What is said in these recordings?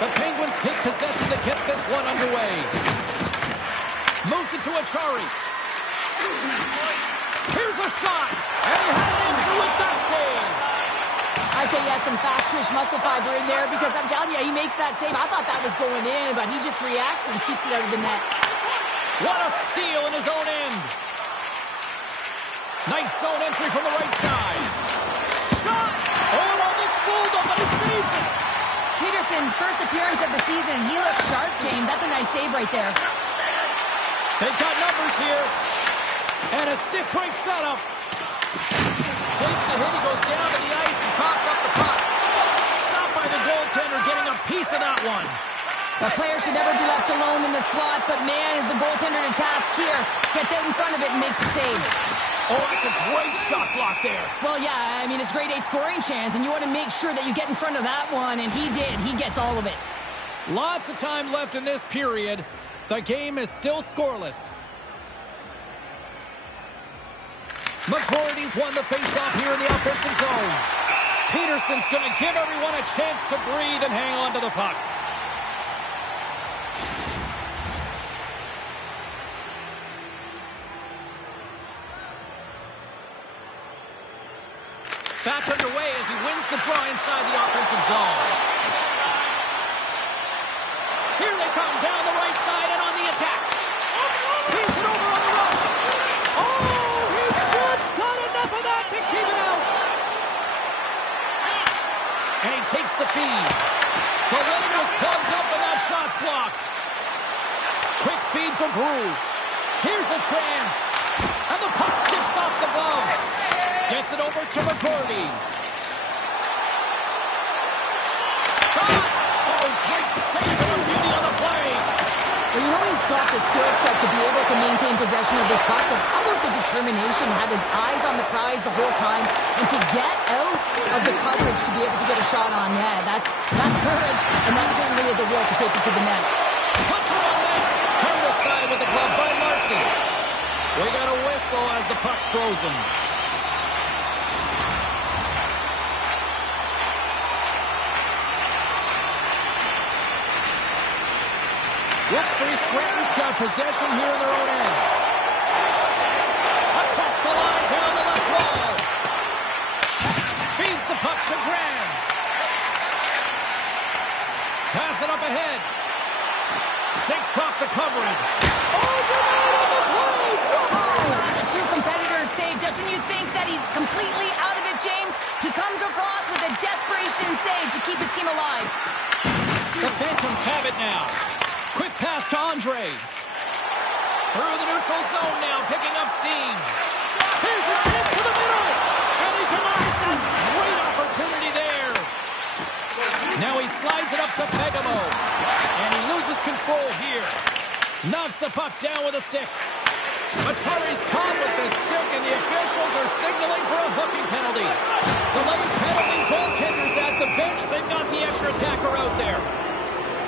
The Penguins take possession to get this one underway. Moves it to Achari. Here's a shot. And he had an answer with that save. I'd say he has some fast-twitch muscle fiber in there because I'm telling you, he makes that save. I thought that was going in, but he just reacts and keeps it out of the net. What a steal in his own end. Nice zone entry from the right side. Shot! Oh, almost fooled him, but he saves it. Peterson's first appearance of the season. He looks sharp, James. That's a nice save right there. They've got numbers here. And a stick break setup. Takes a hit, he goes down to the ice and tosses up the puck. Stopped by the goaltender, getting a piece of that one. The player should never be left alone in the slot, but man, is the goaltender to task here. Gets out in front of it and makes the save. Oh, that's a great shot block there. Well, yeah, I mean, it's grade A scoring chance, and you want to make sure that you get in front of that one, and he did. He gets all of it. Lots of time left in this period. The game is still scoreless. McCourty's won the faceoff here in the offensive zone. Peterson's going to give everyone a chance to breathe and hang on to the puck. Back underway as he wins the draw inside the offensive zone. Here they come down the right side and on the attack. He's it over on the rush. Oh, he just got enough of that to keep it out. And he takes the feed. The lane was plugged up and that shot's blocked. Quick feed to Bruce. Here's a chance. And the puck skips off the glove. Gets it over to McCourty. Shot! Oh, great save and a beauty on the play. Well, you know he's got the skill set to be able to maintain possession of this puck, but how about the determination, have his eyes on the prize the whole time, and to get out of the coverage to be able to get a shot on net. That's courage, and that certainly is a will to take it to the net. Hustle on net. Turned aside with the glove by Larson. We got a whistle as the puck's frozen. Wilkes-Barre Scranton's got possession here in their own end. Across the line, down the left wall. Feeds the puck to Grams. Pass it up ahead. Shakes off the coverage. Oh, Grenade on the play! Oh, that's a true competitor's save. Just when you think that he's completely out of it, James, he comes across with a desperation save to keep his team alive. The Phantoms have it now. Quick pass to Andre. Through the neutral zone now, picking up steam. Here's a chance to the middle. And he denies that great opportunity there. Now he slides it up to Pegamo. And he loses control here. Knocks the puck down with a stick. Achari's caught with the stick, and the officials are signaling for a hooking penalty. Delayed penalty, goaltenders at the bench. They've got the extra attacker out there.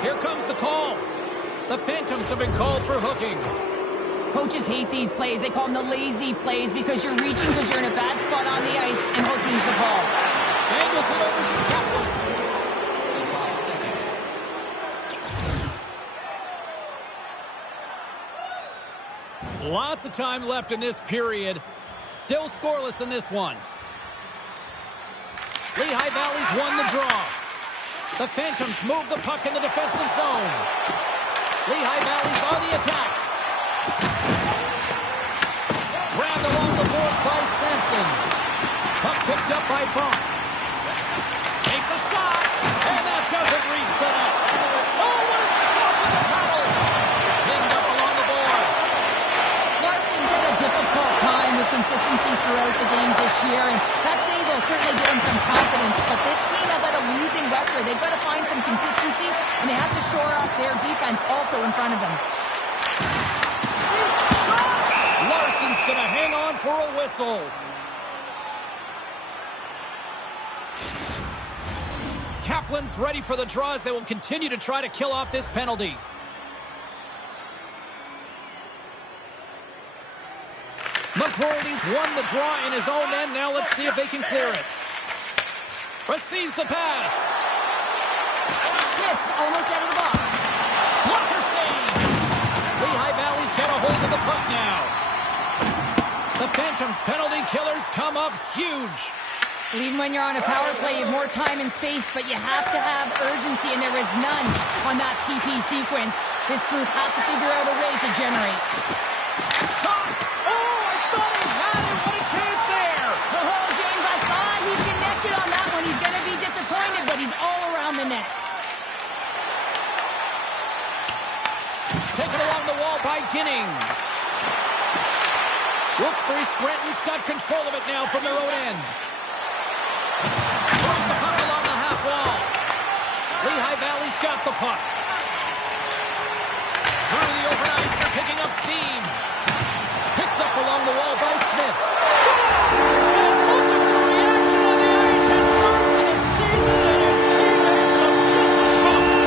Here comes the call. The Phantoms have been called for hooking. Coaches hate these plays. They call them the lazy plays because you're reaching because you're in a bad spot on the ice, and hooking's the call. Angles it over to Kaplan. Lots of time left in this period. Still scoreless in this one. Lehigh Valley's won the draw. The Phantoms move the puck in the defensive zone. Lehigh Valley's on the attack. Grabbed along the board by Sampson. Puck picked up by Bump. Takes a shot, and that doesn't reach the net. Oh, what a stop with the paddle. Pinned up along the boards. Larson's had a difficult time with consistency throughout the games this year, and that save will certainly give him some confidence, but this team has had a losing record. They've got to find some consistency, and they have to shore up their defense also in front of them. Larson's going to hang on for a whistle. Kaplan's ready for the draws. They will continue to try to kill off this penalty. McCrory's won the draw in his own end. Now let's see if they can clear it. Receives the pass. Smith almost out of the box. Blocker save. Lehigh Valley's got a hold of the puck now. The Phantoms' penalty killers come up huge. Even when you're on a power play, you have more time and space, but you have to have urgency, and there is none on that PP sequence. This group has to figure out a way to generate. Shot! Oh, I thought he had it! What a chance there! Oh, James, I thought he connected on that one. He's going to be disappointed, but he's all around the net. Taken along the wall by Ginning. Wilkes-Barre Scranton's got control of it now from their own end. Throws the puck along the half wall. Lehigh Valley's got the puck. Through the open ice, they're picking up steam. Picked up along the wall by Smith. Scores! And look at the reaction on the ice. His first of the season, and his teammates look just as pumped.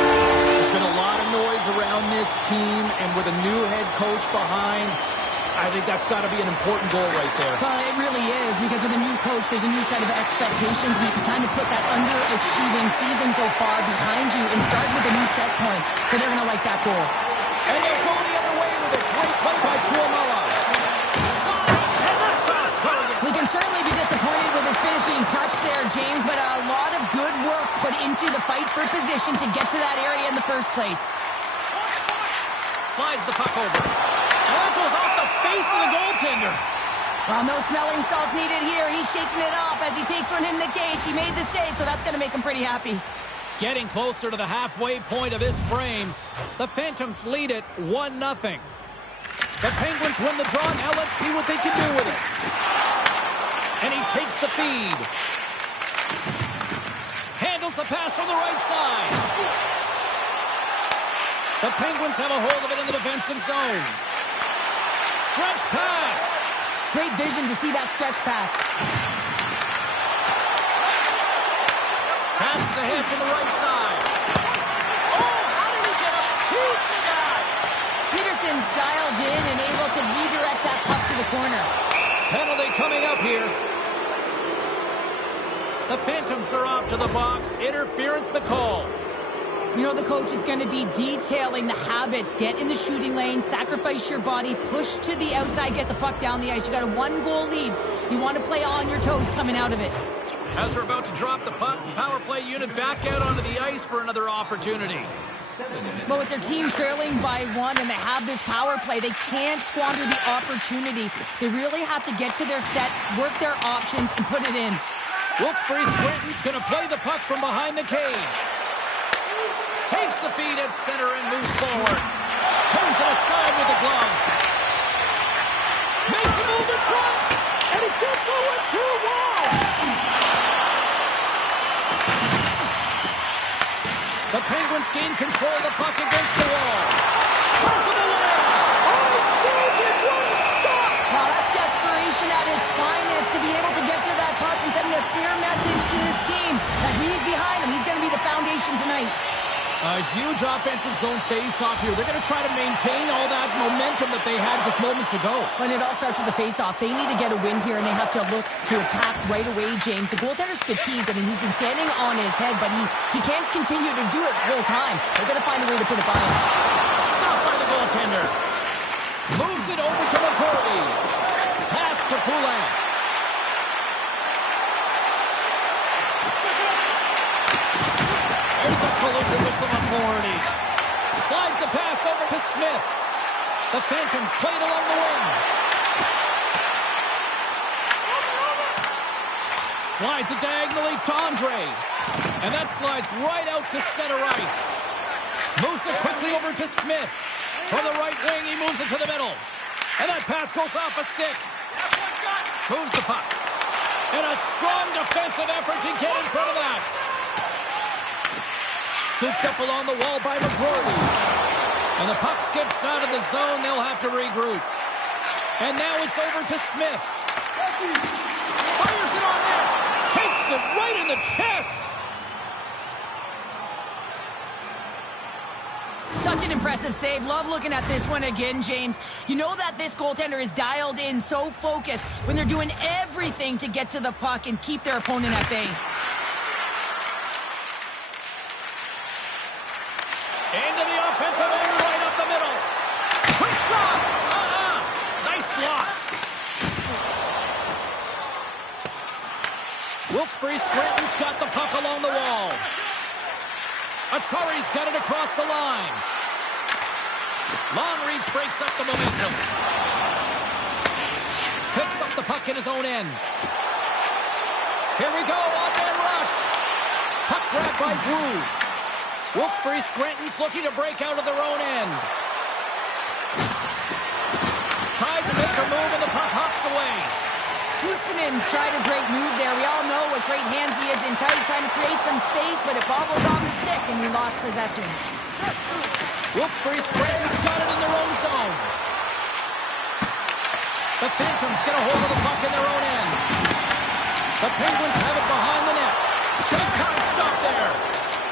There's been a lot of noise around this team, and with a new head coach behind, I think that's got to be an important goal right there. Well, it really is, because with a new coach, there's a new set of expectations, and you can kind of put that underachieving season so far behind you and start with a new set point. So they're going to like that goal. And they go the other way with a great play by Tuamala. Shot, and that's off target. We can certainly be disappointed with his finishing touch there, James, but a lot of good work put into the fight for position to get to that area in the first place. Slides the puck over. And that goes off the face of the goaltender. Well, no smelling salts needed here. He's shaking it off as he takes one in the cage. He made the save, so that's going to make him pretty happy. Getting closer to the halfway point of this frame. The Phantoms lead it 1-0. The Penguins win the draw. Now let's see what they can do with it. And he takes the feed. Handles the pass from the right side. The Penguins have a hold of it in the defensive zone. Stretch pass. Great vision to see that stretch pass. Passes ahead from the right side. Oh, how did he get a piece of that? Peterson's dialed in and able to redirect that puck to the corner. Penalty coming up here. The Phantoms are off to the box. Interference the call. You know the coach is going to be detailing the habits. Get in the shooting lane, sacrifice your body, push to the outside, get the puck down the ice. You got a 1-goal lead. You want to play on your toes coming out of it. As we're about to drop the puck, the power play unit back out onto the ice for another opportunity. But with their team trailing by 1 and they have this power play, they can't squander the opportunity. They really have to get to their sets, work their options, and put it in. Wilkes-Barre Scranton's going to play the puck from behind the cage. Takes the feed at center and moves forward. Turns it aside with the glove. Makes a move in front. And it gets over to a wall. The Penguins gain control of the puck against the wall. Puts it away. Oh, he saved it. What a stop. Wow, that's desperation at its finest to be able to get to that puck and sending a clear message to his team that he's behind him. He's going to be the foundation tonight. A huge offensive zone face-off here. They're going to try to maintain all that momentum that they had just moments ago. When it all starts with the face-off, they need to get a win here, and they have to look to attack right away, James. The goaltender's fatigued. I mean, he's been standing on his head, but he can't continue to do it the whole time. They're going to find a way to put it by him. Stopped by the goaltender. Moves it over to McCordy. Pass to Poulin. There's a collision with some authority. Slides the pass over to Smith. The Phantoms played along the wing. Slides it diagonally to Andre. And that slides right out to center ice. Moves it quickly over to Smith. From the right wing, he moves it to the middle. And that pass goes off a stick. Moves the puck. And a strong defensive effort to get in front of that. Scooped up along the wall by McCrory. And the puck skips out of the zone. They'll have to regroup. And now it's over to Smith. Fires it on net. Takes it right in the chest. Such an impressive save. Love looking at this one again, James. You know that this goaltender is dialed in, so focused when they're doing everything to get to the puck and keep their opponent at bay. Into the offensive end, right up the middle. Quick shot. Nice block. Wilkes-Barre Scranton's got the puck along the wall. Achari's got it across the line. Long reach breaks up the momentum. Picks up the puck in his own end. Here we go, on-man rush. Puck grabbed by Wu. Wilkes-Barre Scranton's looking to break out of their own end. Tried to make a move and the puck hops away. Kuustinen's tried a great move there. We all know what great hands he is in tight, trying to create some space, but it bobbled on the stick and we lost possession. Wilkes-Barre Scranton's got it in their own zone. The Phantoms get a hold of the puck in their own end. The Penguins have it behind the net. Big time stop there.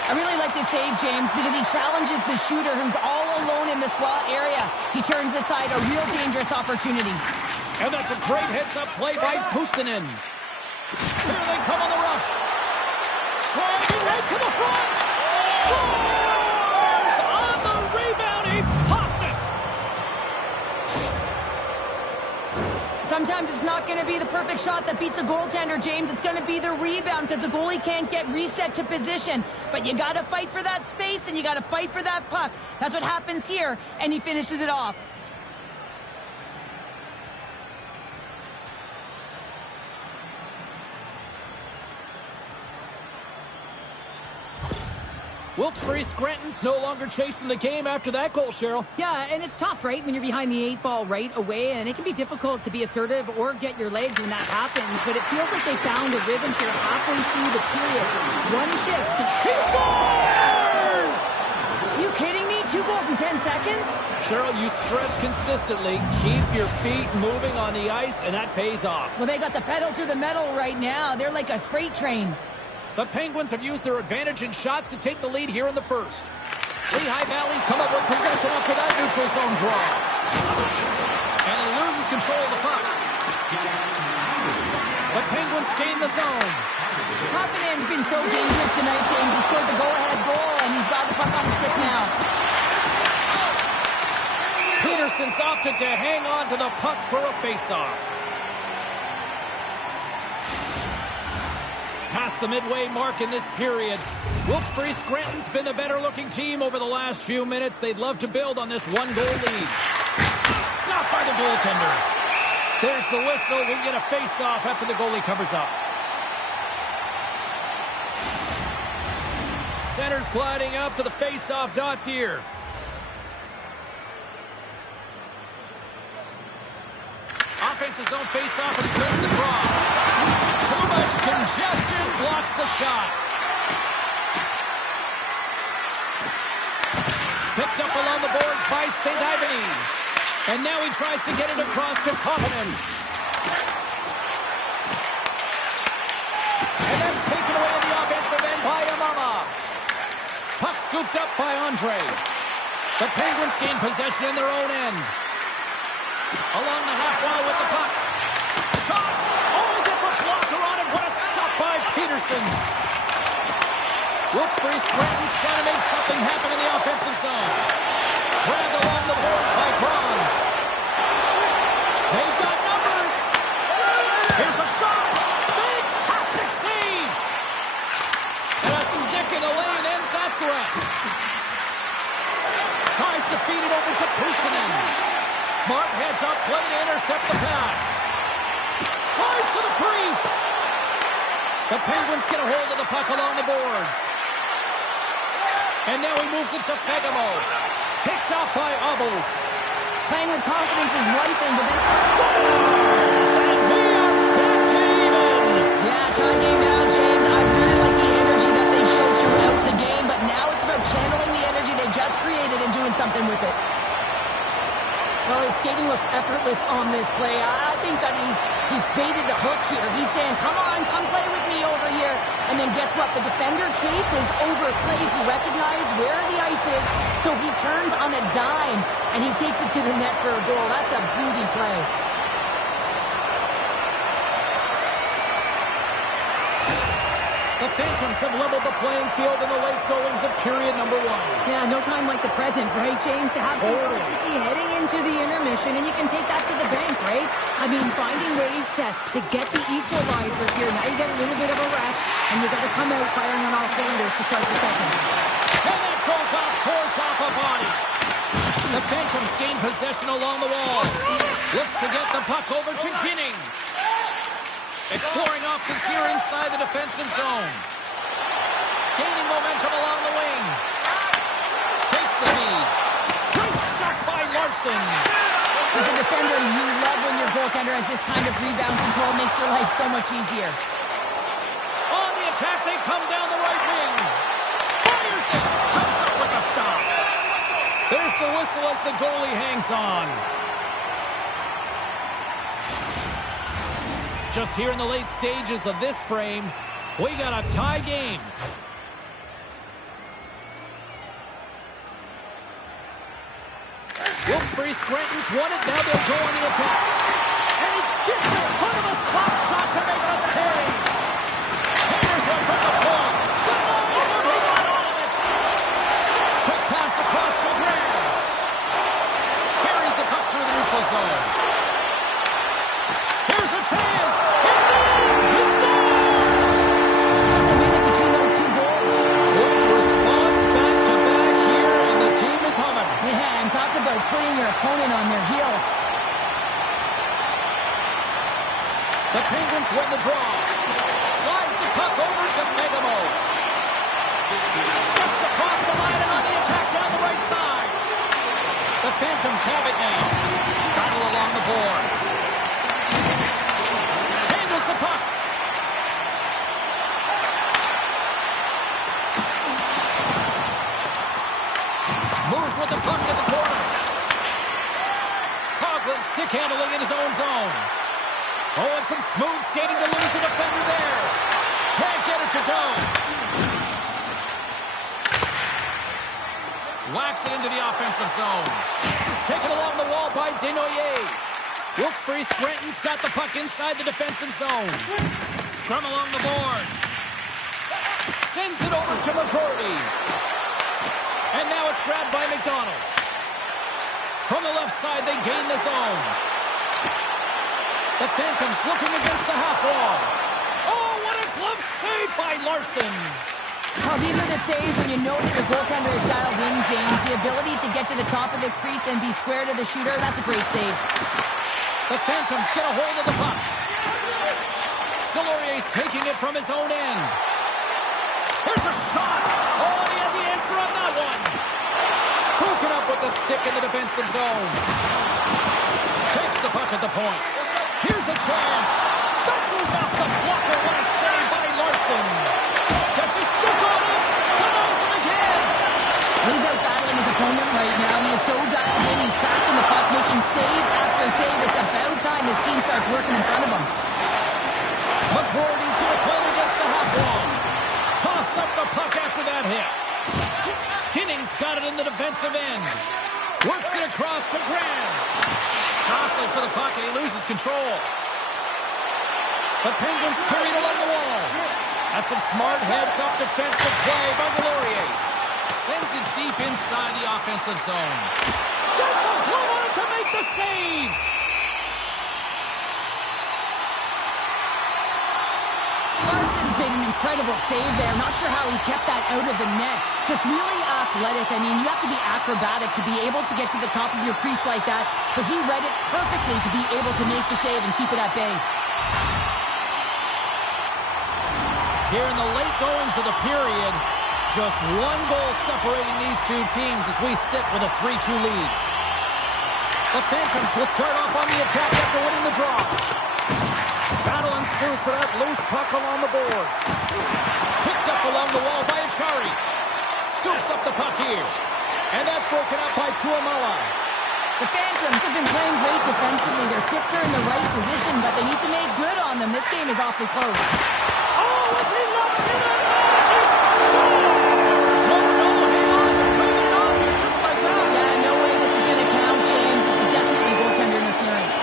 I really like this save, James, because he challenges the shooter who's all alone in the slot area. He turns aside a real dangerous opportunity. And that's a great heads-up play by Kuustinen. Here they come on the rush. Driving right to the front. Scores! On the rebound, he pops it. Sometimes it's not going to be the perfect shot that beats a goaltender, James. It's going to be the rebound because the goalie can't get reset to position. But you got to fight for that space and you got to fight for that puck. That's what happens here, and he finishes it off. Wilkes-Barre Scranton's no longer chasing the game after that goal, Cheryl. Yeah, and it's tough, right, when you're behind the 8-ball right away, and it can be difficult to be assertive or get your legs when that happens, but it feels like they found a rhythm here halfway through the period. One shift. He scores! Are you kidding me? 2 goals in 10 seconds? Cheryl, you stress consistently, keep your feet moving on the ice, and that pays off. Well, they got the pedal to the metal right now. They're like a freight train. The Penguins have used their advantage in shots to take the lead here in the first. Lehigh Valley's come up with possession after that neutral zone draw. And he loses control of the puck. The Penguins gain the zone. Kapanen's been so dangerous tonight, James. He scored the go-ahead goal, and he's got the puck on the stick now. Peterson's opted to hang on to the puck for a face-off. Past the midway mark in this period. Wilkes-Barre Scranton's been the better-looking team over the last few minutes. They'd love to build on this one-goal lead. Stopped by the goaltender. There's the whistle. We get a face-off after the goalie covers up. Center's gliding up to the face-off dots here. Offense's own face-off, and he wins the draw. Too much congestion, blocks the shot. Picked up along the boards by St. Ivany. And now he tries to get it across to Kapanen. And that's taken away in the offensive end by Amama. Puck scooped up by Andre. The Penguins gain possession in their own end. Along the half wall with the puck. Shot. Oh, he gets a blocker on it. What a stop by Peterson. Wilkes-Barre Scranton's trying to make something happen in the offensive zone. Grabbed along the boards by Bronze. They've got numbers. Here's a shot. Fantastic save. And a stick in the lane ends that threat. Tries to feed it over to Kuustinen. Smart heads up, play to intercept the pass. Tries to the crease. The Penguins get a hold of the puck along the boards. And now he moves it to Fagemo. Picked off by Obels. Playing with confidence is one thing, but then... Scores! And we are back to even. Yeah, tie game now, James. I really like the energy that they showed throughout the game, but now it's about channeling the energy they've just created and doing something with it. Well, his skating looks effortless on this play. I think that he's baited the hook here. He's saying, come on, come play with me over here. And then guess what? The defender chases, overplays. He recognizes where the ice is, so he turns on a dime, and he takes it to the net for a goal. That's a beauty play. The Phantoms have leveled the playing field in the late goings of period number 1. Yeah, no time like the present, right, James? To have some urgency heading into the intermission, and you can take that to the bank, right? I mean, finding ways to get the equalizer here. Now you get a little bit of a rest, and you got to come out firing on all cylinders to start the second. And that goes off course off a body. The Phantoms gain possession along the wall. Looks to get the puck over to Ginning. Exploring options here inside the defensive zone. Gaining momentum along the wing. Takes the lead. Great stop by Larson. As a defender, you love when your goaltender has this kind of rebound control. Makes your life so much easier. On the attack, they come down the right wing. Fires it. Comes up with a stop. There's the whistle as the goalie hangs on. Just here in the late stages of this frame, we got a tie game. Wilkes-Barre Scranton's won it. Now they'll go on the attack. And he gets in front of a slap shot to make the save. Hammers one from the point. The noise of he got all of it. Quick pass across to Grams. Carries the puck through the neutral zone. Here's a chance. It's in. He scores. Just a minute between those two goals. Quick response back-to-back here, and the team is humming. Yeah, and talk about putting your opponent on their heels. The Penguins win the draw. Slides the puck over to Megamo. Steps across the line and on the attack down the right side. The Phantoms have it now. Battle along the boards. Handles the puck. Moves with the puck to the corner. Coughlin stick handling in his own zone. Oh, and some smooth skating to lose the defender there. Can't get it to go. Whacks it into the offensive zone. Taken along the wall by Desnoyers. Wilkes-Barre Scranton's got the puck inside the defensive zone. Scrum along the boards. Sends it over to McCrory. And now it's grabbed by McDonald. From the left side, they gain the zone. The Phantoms looking against the half wall. Oh, what a glove save by Larson. Oh, these are the saves when you know that your goaltender is dialed in, James. The ability to get to the top of the crease and be square to the shooter, that's a great save. The Phantoms get a hold of the puck. Delorier's taking it from his own end. Here's a shot. Oh, he had the answer on that one. Broken up with the stick in the defensive zone. Takes the puck at the point. Here's a chance. That goes off the blocker. What a save by Larson. Gets his stick on it. Denies him again. He's out battling his opponent right now. He is so dialed in. He's tracking the puck, making save after save. It's about time his team starts working in front of him. McCrory's going to play it against the half wall. Toss up the puck after that hit. Ginning's got it in the defensive end. Works it across to Grams. Jostling for the puck and he loses control. The Penguins carried along the wall. That's some smart heads-up defensive play by Delorier. Sends it deep inside the offensive zone. Gets a glove on it to make the save. Larson's made an incredible save there. Not sure how he kept that out of the net. Just really athletic. I mean, you have to be acrobatic to be able to get to the top of your crease like that. But he read it perfectly to be able to make the save and keep it at bay. Here in the late goings of the period, just one goal separating these two teams as we sit with a 3-2 lead. The Phantoms will start off on the attack after winning the draw. Battle ensues for that loose puck along the boards. Picked up along the wall by Achari. Scoops up the puck here. And that's broken up by Tuamala. The Phantoms have been playing great defensively. Their six are in the right position, but they need to make good on them. This game is awfully close. Oh, is he locked in on this? He scores! No, hang on. They're bringing it on here just like that. Yeah, no way this is going to count, James. This is definitely goaltender interference.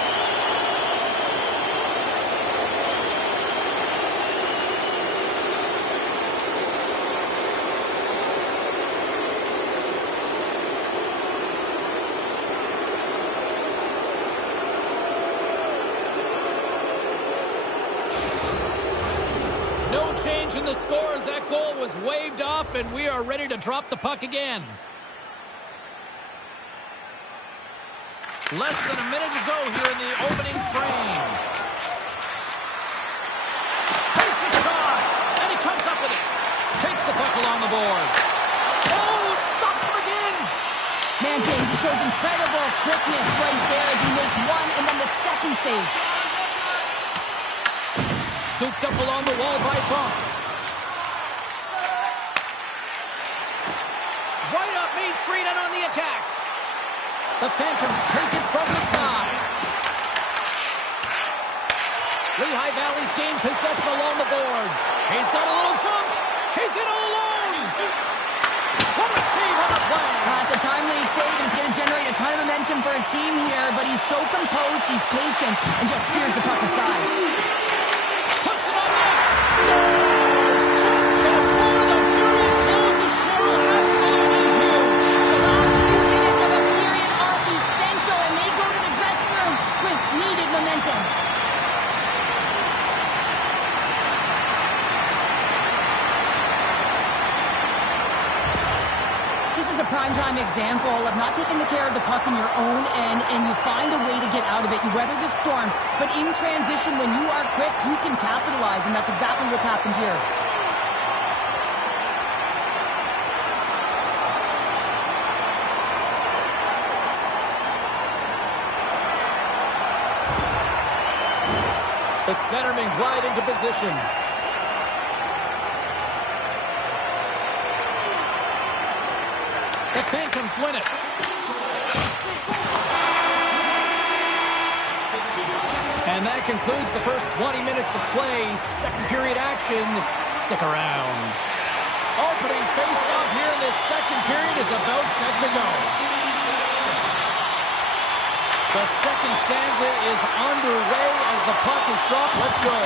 change in the score as that goal was waved off, and we are ready to drop the puck again. Less than a minute to go here in the opening frame. Takes a shot, and he comes up with it. Takes the puck along the boards. Oh, it stops him again. Man, James, he shows incredible quickness right there as he makes one and then the second save. Scooped up along the wall by Bump. Right up Main Street and on the attack. The Phantoms take it from the side. Lehigh Valley's gained possession along the boards. He's got a little jump. He's in all alone. What a save on the play. It's a timely save, and it's going to generate a ton of momentum for his team here, but he's so composed, he's patient, and just steers the puck aside. Puts it on net. Scores just before the period closes. Cheryl, absolutely huge. The last few minutes of a period are essential, and they go to the dressing room with needed momentum. This is a primetime example of not taking the care of the puck in your own end, and you find a way to get out of it. You weather the storm, but in transition, when you are quick, you can capitalize, and that's exactly what's happened here. The centermen glide into position. The Phantoms win it. And that concludes the first 20 minutes of play. Second period action. Stick around. Opening face-off here in this second period is about set to go. The second stanza is underway as the puck is dropped. Let's go.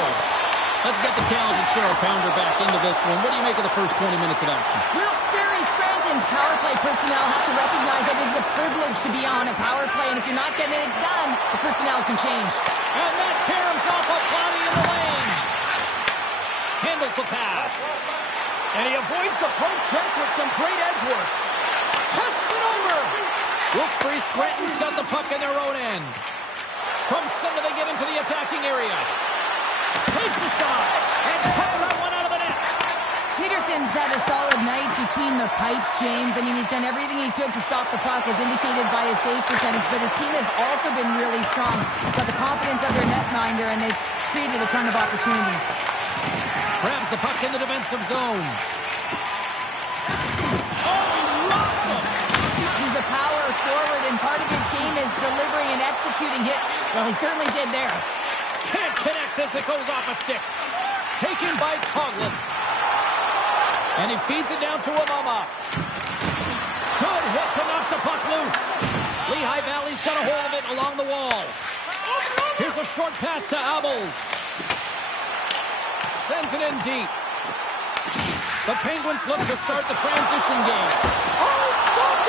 Let's get the talented Cheryl Pounder back into this one. What do you make of the first 20 minutes of action? Wilkes-Barre Scranton's power play personnel have to recognize that this is a privilege to be on a power play, and if you're not getting it done, the personnel can change. And that tears off a body in the lane. Handles the pass. And he avoids the poke check with some great edge work. Passes it over. Wilkes-Barre Scranton's got the puck in their own end. From center they get into the attacking area. Takes a shot and fires that one out of the net. Peterson's had a solid night between the pipes, James. I mean, he's done everything he could to stop the puck, as indicated by his save percentage, but his team has also been really strong. Got the confidence of their netminder, and they've created a ton of opportunities. Grabs the puck in the defensive zone. Oh, he rocked him. He's a power forward, and part of his game is delivering and executing hits. Well, he certainly did there. Can't connect as it goes off a stick. Taken by Coughlin. And he feeds it down to Amama. Good hit to knock the puck loose. Lehigh Valley's got a hold of it along the wall. Here's a short pass to Abels. Sends it in deep. The Penguins look to start the transition game. Oh, stop!